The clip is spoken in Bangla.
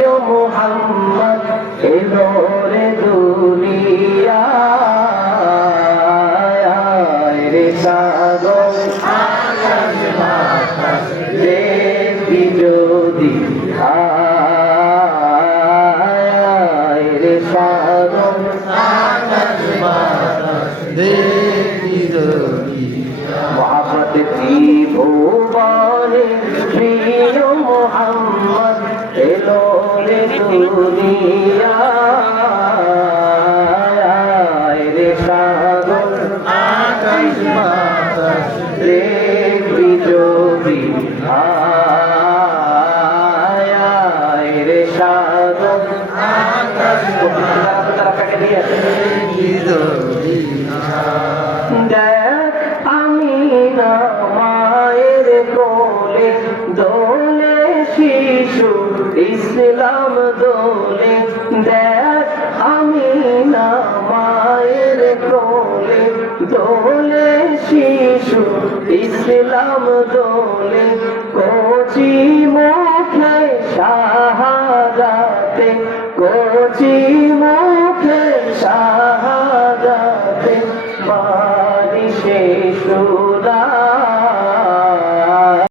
মোহাম্মদ এলো রে দুনিয়ায় রে সাগর আকাশ বাতাস দেখবি যদি আয় রে সাগর আকাশ বাতাস দেখবি যদি মোহাম্মদ ত্রিভুবনে প্রিয় মোহাম্মদ এলো রে দুনিয়ায় রে সাগর আকাশ বাতাস দেখবি যদি আয় রে সাগর আকাশ বাতাস দেখবি যদি দেখ আমিনা মায়ের কোলে দোলে শিশু ইসলাম দোলে দেখ আমিনা মায়ের কোলে দোলে শিশু ইসলাম দোলে কচি